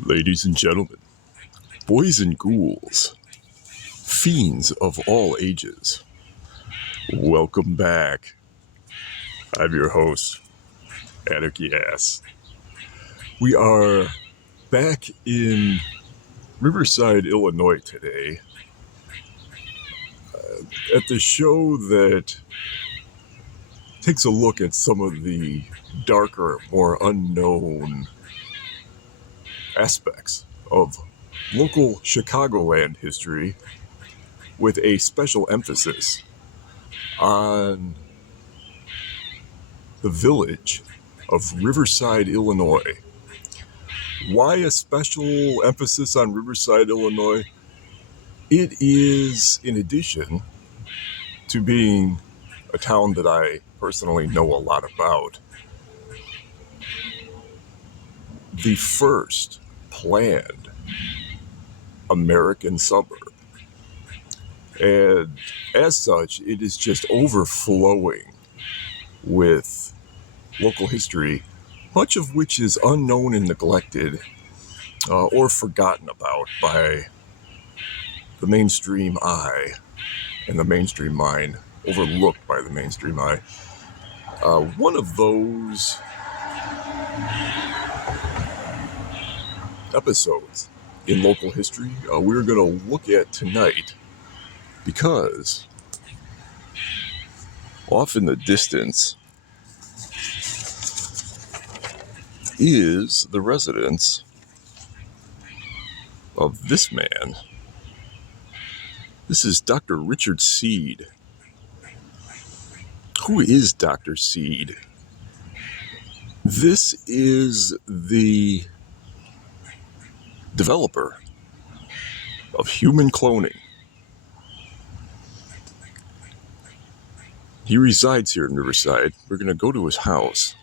Ladies and gentlemen, boys and ghouls, fiends of all ages, welcome back. I'm your host, Anarchy Ass. We are back in Riverside, Illinois today at the show that takes a look at some of the darker, more unknown aspects of local Chicagoland history with a special emphasis on the village of Riverside, Illinois. Why a special emphasis on Riverside, Illinois? It is, in addition to being a town that I personally know a lot about, the first planned American suburb. And as such, it is just overflowing with local history, much of which is unknown and neglected or forgotten about by the mainstream eye and the mainstream mind, overlooked by the mainstream eye. One of those episodes in local history we're going to look at tonight, because off in the distance is the residence of this man. This is Dr. Richard Seed. Who is Dr. Seed? This is the developer of human cloning. He resides here in Riverside. We're going to go to his house.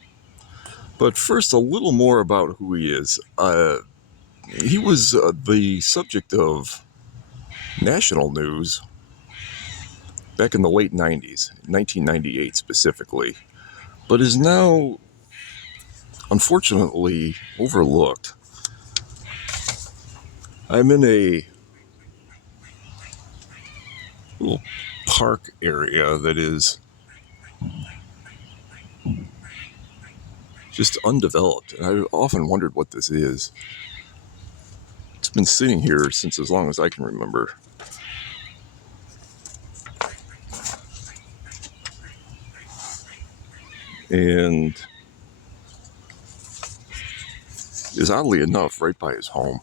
But first, a little more about who he is. He was the subject of national news back in the late 90s, 1998 specifically, but is now unfortunately overlooked. I'm in a little park area that is just undeveloped, and I often wondered what this is. It's been sitting here since as long as I can remember. And is oddly enough right by his home.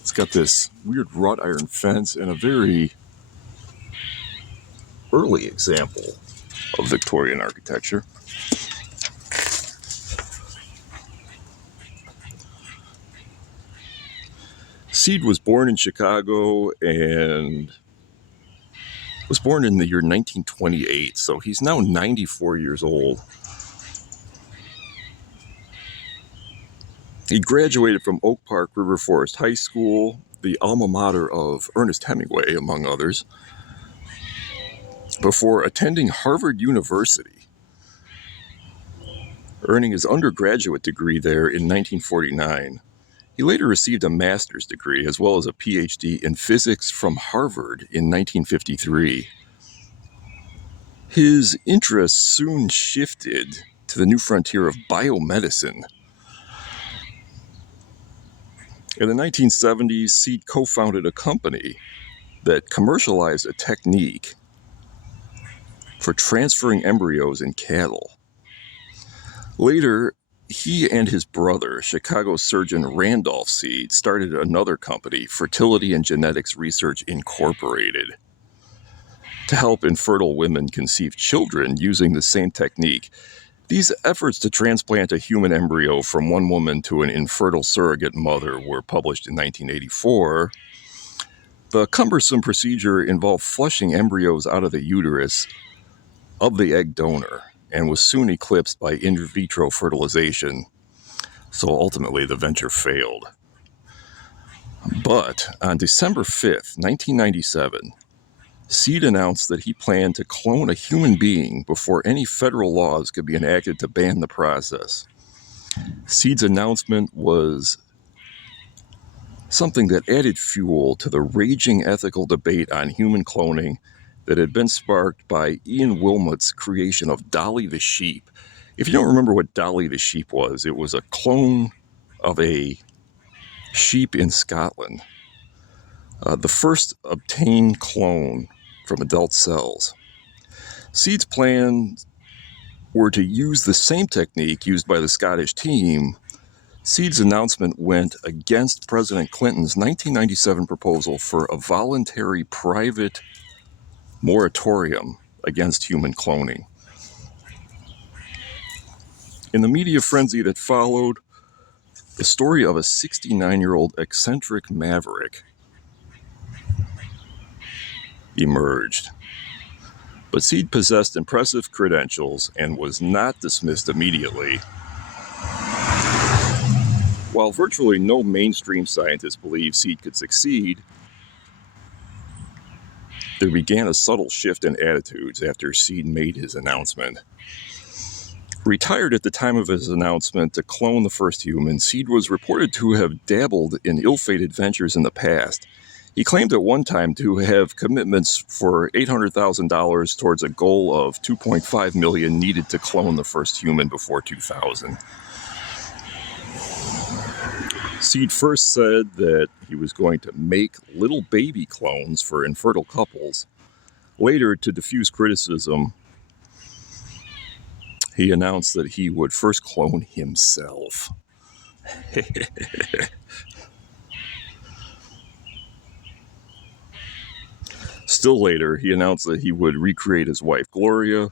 It's got this weird wrought iron fence and a very early example of Victorian architecture. Seed was born in Chicago and was born in the year 1928, so he's now 94 years old. He graduated from Oak Park River Forest High School, the alma mater of Ernest Hemingway, among others, before attending Harvard University, earning his undergraduate degree there in 1949. He later received a master's degree as well as a PhD in physics from Harvard in 1953. His interests soon shifted to the new frontier of biomedicine. In the 1970s, Seed co-founded a company that commercialized a technique for transferring embryos in cattle. Later, he and his brother, Chicago surgeon Randolph Seed, started another company, Fertility and Genetics Research Incorporated, to help infertile women conceive children using the same technique. These efforts to transplant a human embryo from one woman to an infertile surrogate mother were published in 1984. The cumbersome procedure involved flushing embryos out of the uterus of the egg donor, and was soon eclipsed by in vitro fertilization, so ultimately the venture failed. But on December 5th, 1997, Seed announced that he planned to clone a human being before any federal laws could be enacted to ban the process. Seed's announcement was something that added fuel to the raging ethical debate on human cloning that had been sparked by Ian Wilmot's creation of Dolly the sheep. If you don't remember what Dolly the sheep was, it was a clone of a sheep in Scotland. The first obtained clone from adult cells. Seed's plans were to use the same technique used by the Scottish team. Seed's announcement went against President Clinton's 1997 proposal for a voluntary private moratorium against human cloning. In the media frenzy that followed, the story of a 69-year-old eccentric maverick emerged. But Seed possessed impressive credentials and was not dismissed immediately. While virtually no mainstream scientists believed Seed could succeed, there began a subtle shift in attitudes after Seed made his announcement. Retired at the time of his announcement to clone the first human, Seed was reported to have dabbled in ill-fated ventures in the past. He claimed at one time to have commitments for $800,000 towards a goal of $2.5 million needed to clone the first human before 2000. Seed first said that he was going to make little baby clones for infertile couples. Later, to diffuse criticism, he announced that he would first clone himself. Still later, he announced that he would recreate his wife, Gloria.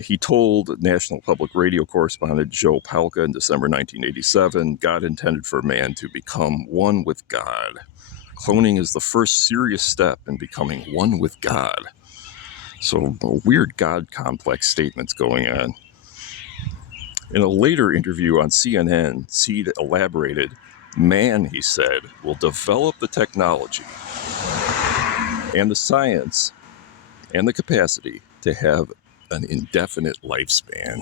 He told National Public Radio correspondent Joe Palca in December 1987, God intended for man to become one with God. Cloning is the first serious step in becoming one with God. So weird God complex statements going on. In a later interview on CNN, Seed elaborated, man, he said, will develop the technology and the science and the capacity to have an indefinite lifespan.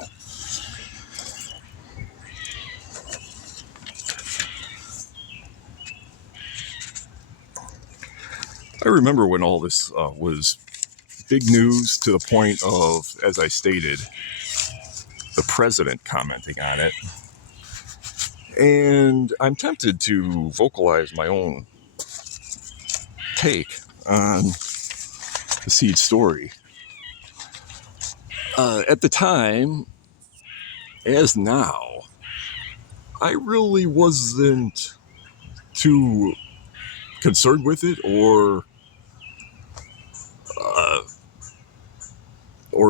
I remember when all this was big news to the point of, as I stated, the president commenting on it. And I'm tempted to vocalize my own take on the Seed story. At the time, as now, I really wasn't too concerned with it or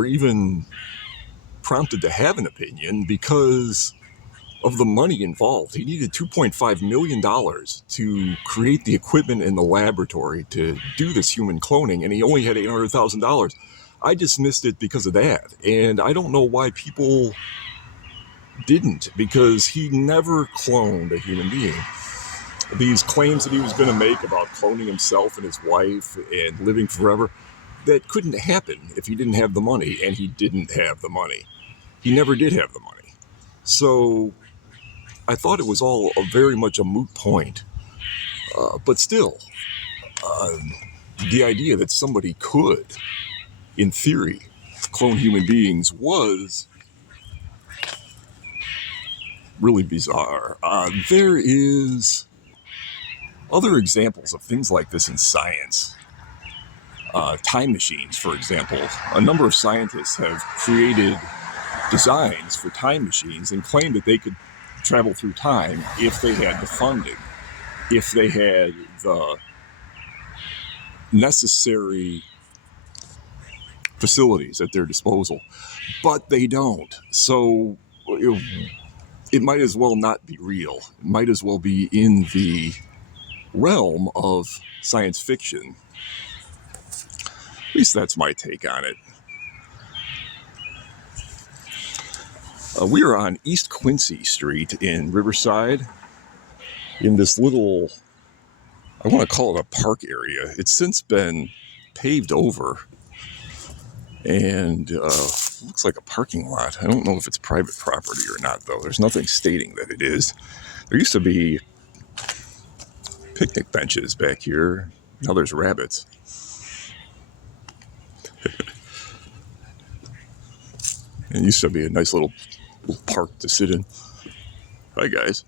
even prompted to have an opinion because of the money involved. He needed $2.5 million to create the equipment in the laboratory to do this human cloning, and he only had $800,000. I dismissed it because of that, and I don't know why people didn't, because he never cloned a human being. These claims that he was going to make about cloning himself and his wife and living forever, that couldn't happen if he didn't have the money, and he didn't have the money. He never did have the money. So I thought it was all very much a moot point. But still, the idea that somebody could, in theory, clone human beings was really bizarre. There is other examples of things like this in science. Time machines, for example. A number of scientists have created designs for time machines and claimed that they could travel through time if they had the funding, if they had the necessary facilities at their disposal. But they don't. So it might as well not be real. It might as well be in the realm of science fiction. At least that's my take on it. We are on East Quincy Street in Riverside, in this little, I want to call it a park area. It's since been paved over. And looks like a parking lot. I don't know if it's private property or not, though. There's nothing stating that it is. There used to be picnic benches back here. Now there's rabbits. It used to be a nice little park to sit in. Hi, guys.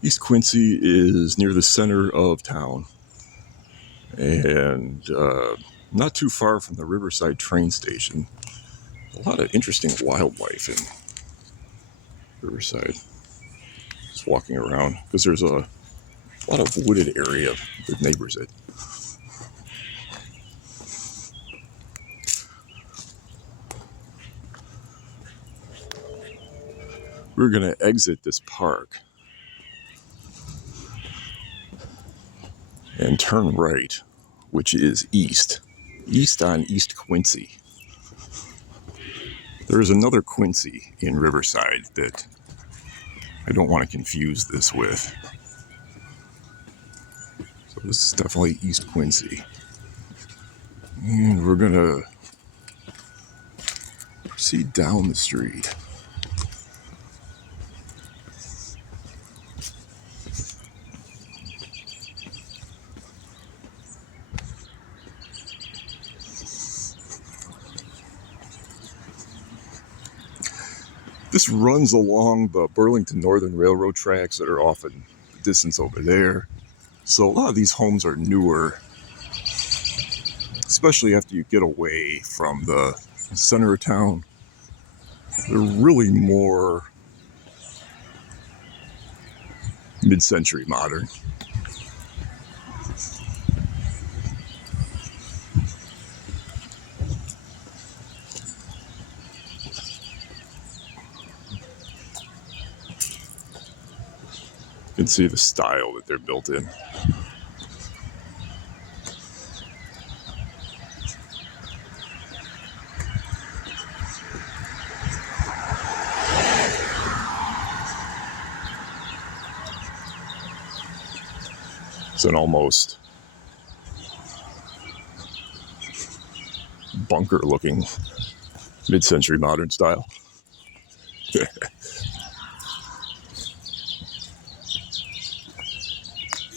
East Quincy is near the center of town and not too far from the Riverside train station. A lot of interesting wildlife in Riverside. Just walking around because there's a lot of wooded area with neighbors at. We're going to exit this park and turn right, which is east on East Quincy. There's another Quincy in Riverside that I don't want to confuse this with. So this is definitely East Quincy. And we're going to proceed down the street. This runs along the Burlington Northern Railroad tracks that are off in the distance over there. So a lot of these homes are newer, especially after you get away from the center of town. They're really more mid-century modern. You can see the style that they're built in. It's an almost bunker-looking mid-century modern style.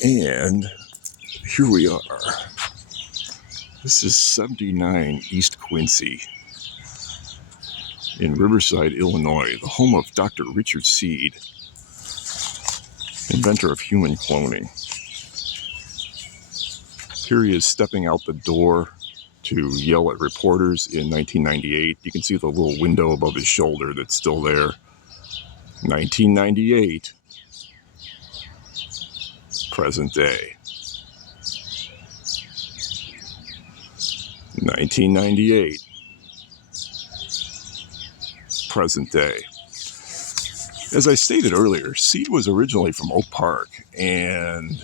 And here we are. This is 79 East Quincy in Riverside, Illinois, the home of Dr. Richard Seed, inventor of human cloning. Here he is stepping out the door to yell at reporters in 1998. You can see the little window above his shoulder that's still there. 1998, present day. 1998, present day. As I stated earlier, Seed was originally from Oak Park, and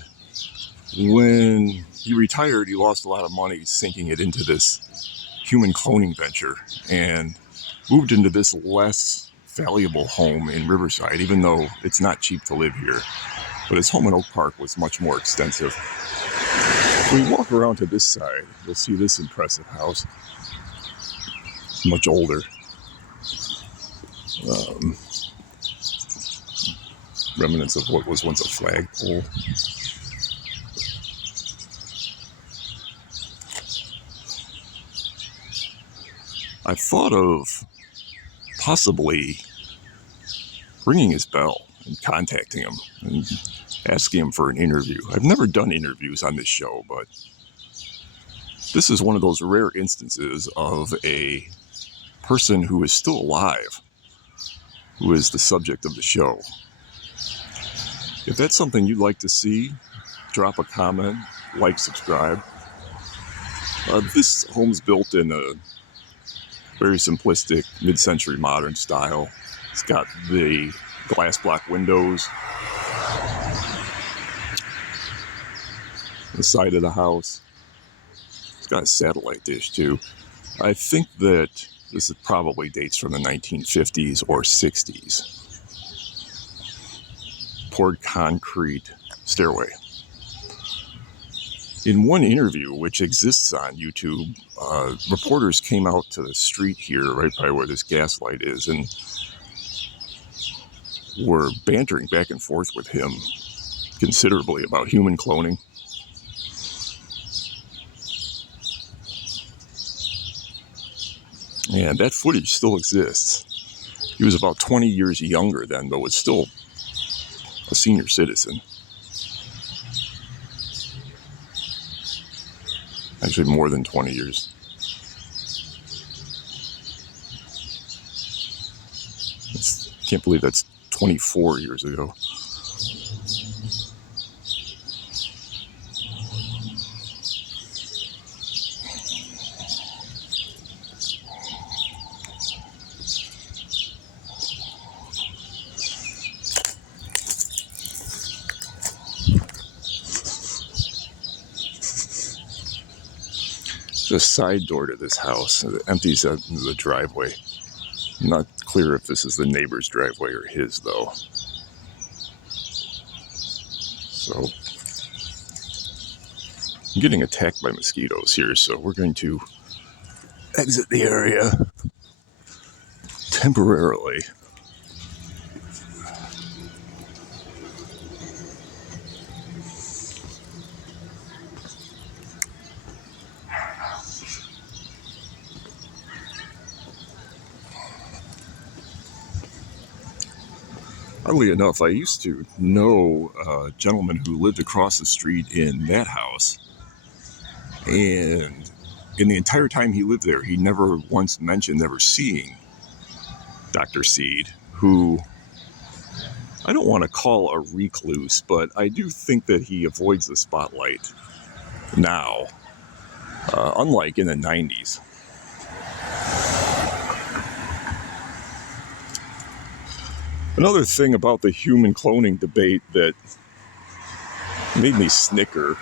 when he retired, he lost a lot of money sinking it into this human cloning venture and moved into this less valuable home in Riverside, even though it's not cheap to live here. But his home in Oak Park was much more extensive. When you walk around to this side, you'll see this impressive house. Much older. Remnants of what was once a flagpole. I thought of possibly ringing his bell and contacting him and asking him for an interview. I've never done interviews on this show, but this is one of those rare instances of a person who is still alive, who is the subject of the show. If that's something you'd like to see, drop a comment, like, subscribe. This home's built in a very simplistic mid-century modern style. It's got the glass block windows, the side of the house. It's got a satellite dish too. I think that this probably dates from the 1950s or 60s. Poured concrete stairway. In one interview, which exists on YouTube, reporters came out to the street here, right by where this gas light is, and were bantering back and forth with him considerably about human cloning. And that footage still exists. He was about 20 years younger then, but was still a senior citizen. Actually, more than 20 years. Can't believe that's 24 years ago. There's a side door to this house. It empties out into the driveway. I'm not clear if this is the neighbor's driveway or his, though. So, I'm getting attacked by mosquitoes here, so we're going to exit the area temporarily. Oddly enough, I used to know a gentleman who lived across the street in that house. And in the entire time he lived there, he never once mentioned ever seeing Dr. Seed, who I don't want to call a recluse, but I do think that he avoids the spotlight now, unlike in the 90s. Another thing about the human cloning debate that made me snicker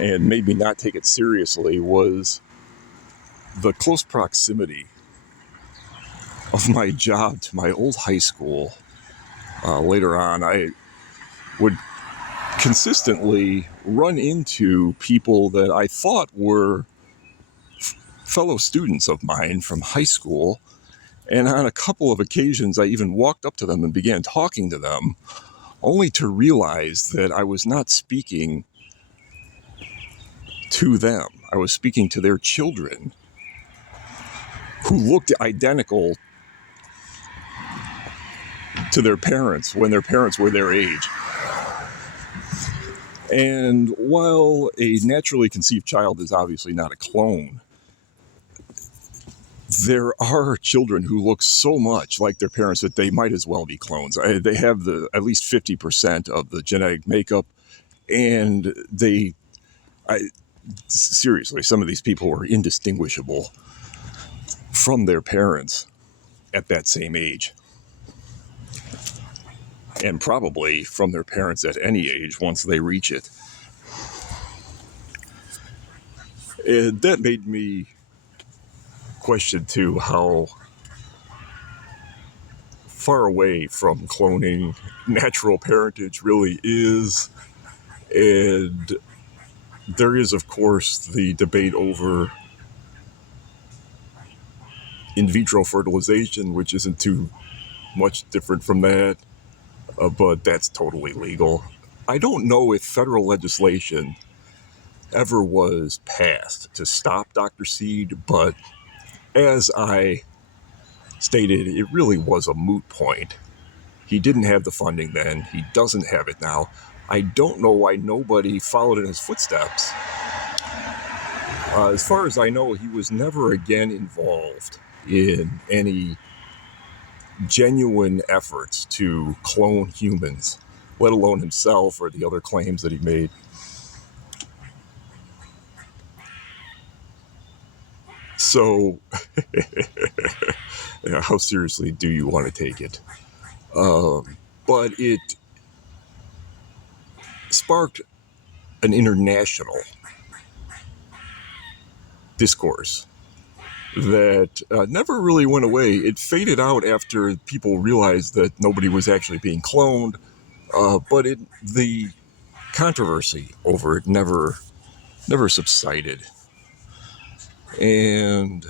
and made me not take it seriously was the close proximity of my job to my old high school. Later on, I would consistently run into people that I thought were fellow students of mine from high school. And on a couple of occasions, I even walked up to them and began talking to them, only to realize that I was not speaking to them. I was speaking to their children, who looked identical to their parents when their parents were their age. And while a naturally conceived child is obviously not a clone, there are children who look so much like their parents that they might as well be clones. They have at least 50% of the genetic makeup, and seriously, some of these people were indistinguishable from their parents at that same age. And probably from their parents at any age once they reach it. And that made me question too how far away from cloning natural parentage really is. And there is, of course, the debate over in vitro fertilization, which isn't too much different from that, but that's totally legal. I don't know if federal legislation ever was passed to stop Dr. Seed, but as I stated, it really was a moot point. He didn't have the funding then. He doesn't have it now. I don't know why nobody followed in his footsteps. As far as I know, he was never again involved in any genuine efforts to clone humans, let alone himself or the other claims that he made. So, how seriously do you want to take it? But it sparked an international discourse that never really went away. It faded out after people realized that nobody was actually being cloned, but the controversy over it never subsided. And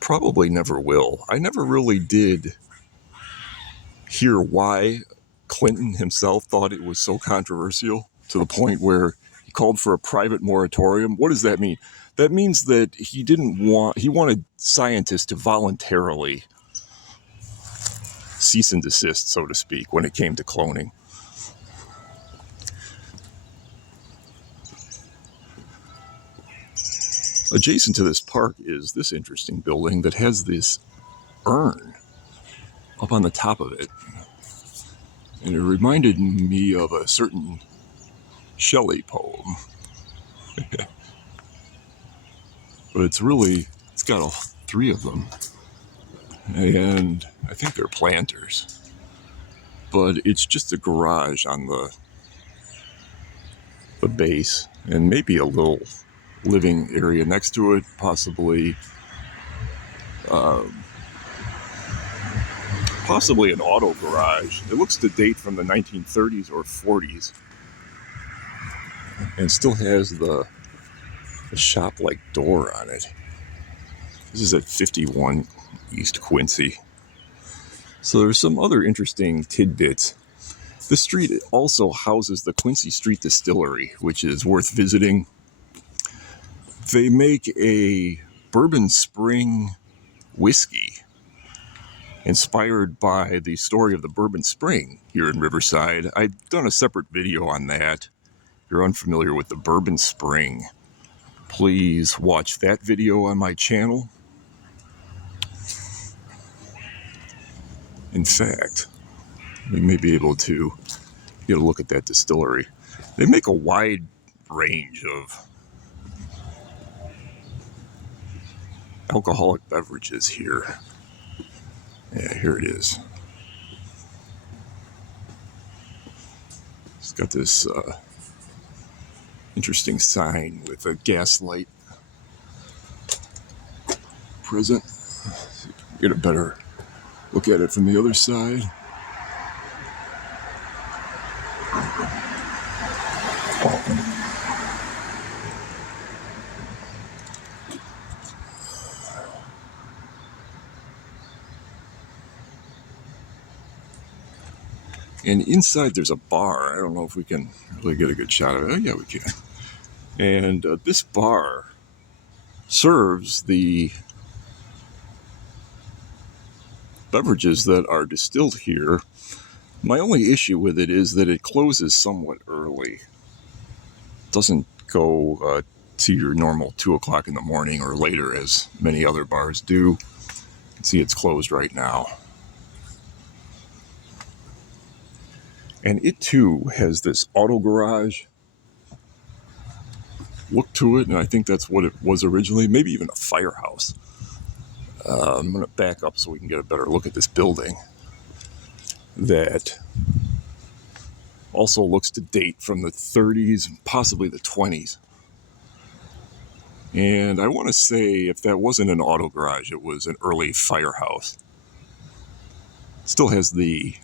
probably never will. I never really did hear why Clinton himself thought it was so controversial to the point where he called for a private moratorium. What does that mean? That means that he wanted scientists to voluntarily cease and desist, so to speak, when it came to cloning. Adjacent to this park is this interesting building that has this urn up on the top of it. And it reminded me of a certain Shelley poem. But it's got three of them. And I think they're planters. But it's just a garage on the base, and maybe a little living area next to it, possibly an auto garage. It looks to date from the 1930s or 40s, and still has the shop-like door on it. This is at 51 East Quincy. So there's some other interesting tidbits. The street also houses the Quincy Street Distillery, which is worth visiting. They make a bourbon spring whiskey inspired by the story of the Bourbon Spring here in Riverside. I've done a separate video on that. If you're unfamiliar with the Bourbon Spring, please watch that video on my channel. In fact, we may be able to get a look at that distillery. They make a wide range of alcoholic beverages here. Yeah, here it is. It's got this interesting sign with a gas light present. Get a better look at it from the other side. And inside there's a bar. I don't know if we can really get a good shot of it. Oh, yeah, we can. And this bar serves the beverages that are distilled here. My only issue with it is that it closes somewhat early. It doesn't go to your normal 2 o'clock in the morning or later as many other bars do. You can see it's closed right now. And it too has this auto garage look to it, and I think that's what it was originally, maybe even a firehouse. I'm going to back up so we can get a better look at this building that also looks to date from the 30s, possibly the 20s. And I want to say if that wasn't an auto garage, it was an early firehouse. It still has the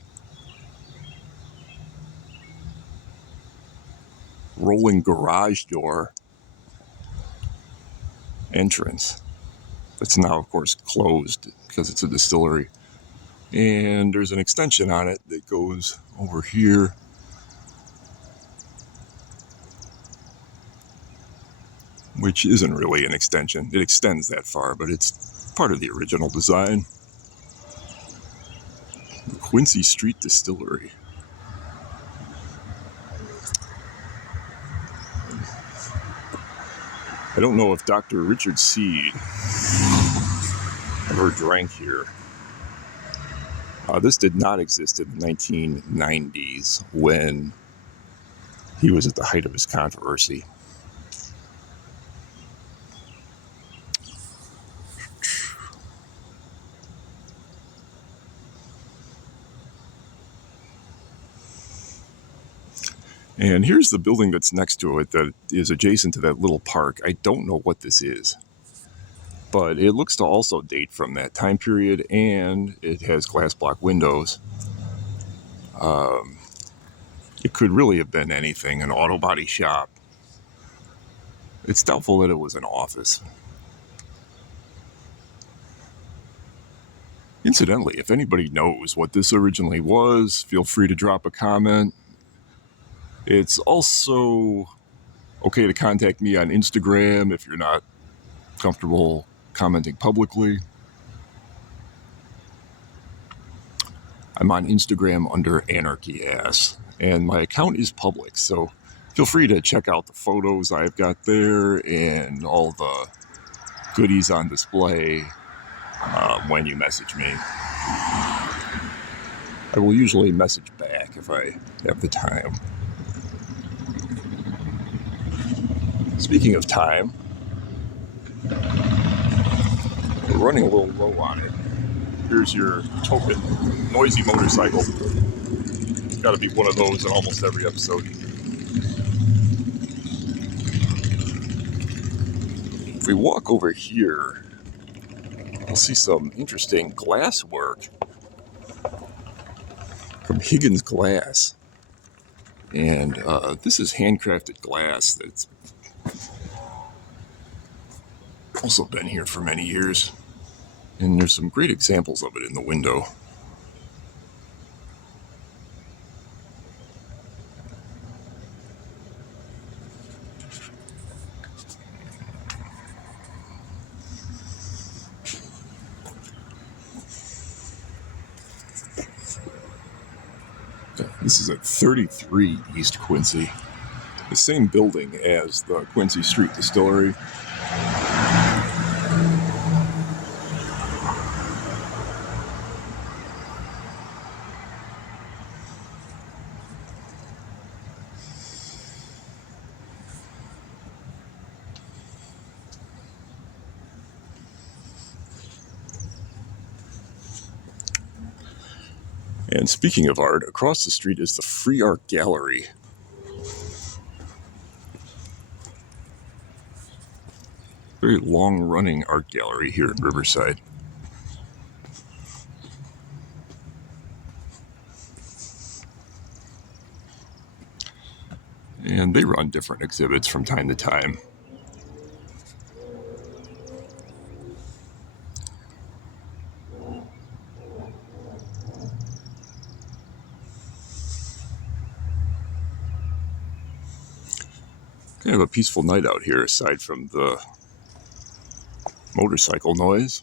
rolling garage door entrance. It's now, of course, closed because it's a distillery. And there's an extension on it that goes over here. Which isn't really an extension. It extends that far, but it's part of the original design. The Quincy Street Distillery. I don't know if Dr. Richard Seed ever drank here. This did not exist in the 1990s when he was at the height of his controversy. And here's the building that's next to it that is adjacent to that little park. I don't know what this is, but it looks to also date from that time period, and it has glass block windows. It could really have been anything, an auto body shop. It's doubtful that it was an office. Incidentally, if anybody knows what this originally was, feel free to drop a comment. It's also okay to contact me on Instagram if you're not comfortable commenting publicly. I'm on Instagram under AnarchyAss, and my account is public, so feel free to check out the photos I've got there and all the goodies on display when you message me. I will usually message back if I have the time. Speaking of time, we're running a little low on it. Here's your token noisy motorcycle. It's got to be one of those in almost every episode. If we walk over here, we'll see some interesting glass work from Higgins Glass. And this is handcrafted glass that's also been here for many years. And there's some great examples of it in the window. This is at 33 East Quincy, the same building as the Quincy Street distillery. And speaking of art, across the street is the Free Art Gallery. Very long-running art gallery here in Riverside. And they run different exhibits from time to time. Kind of a peaceful night out here, aside from the motorcycle noise.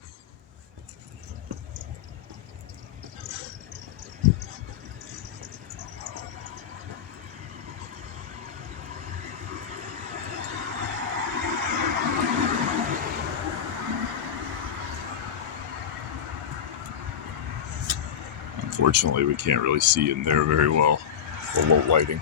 Unfortunately, we can't really see in there very well, the low lighting.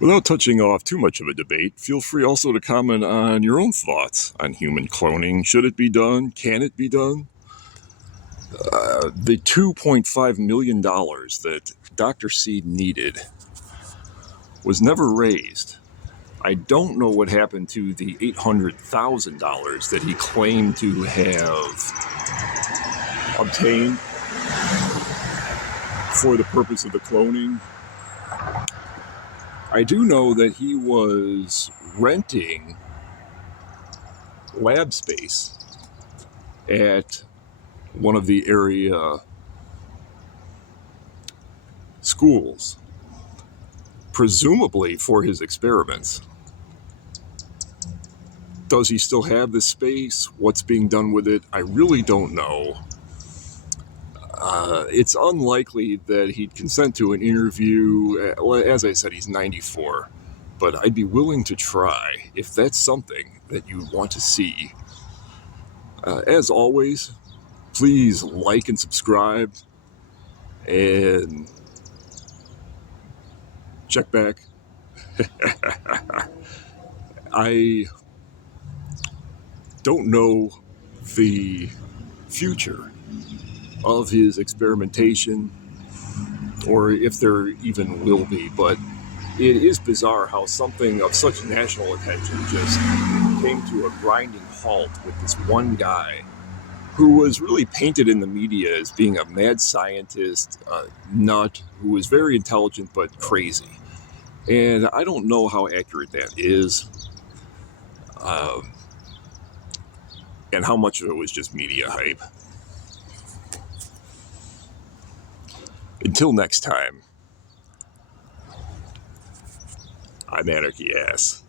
Without touching off too much of a debate, feel free also to comment on your own thoughts on human cloning. Should it be done? Can it be done? The $2.5 million that Dr. Seed needed was never raised. I don't know what happened to the $800,000 that he claimed to have obtained for the purpose of the cloning. I do know that he was renting lab space at one of the area schools, presumably for his experiments. Does he still have this space? What's being done with it? I really don't know. It's unlikely that he'd consent to an interview. As I said, he's 94. But I'd be willing to try if that's something that you want to see. As always, please like and subscribe. And check back. I don't know the future of his experimentation, or if there even will be, but it is bizarre how something of such national attention just came to a grinding halt with this one guy who was really painted in the media as being a mad scientist, a nut, who was very intelligent but crazy. And I don't know how accurate that is, um, and how much of it was just media hype. Until next time, I'm Anarchy Ass.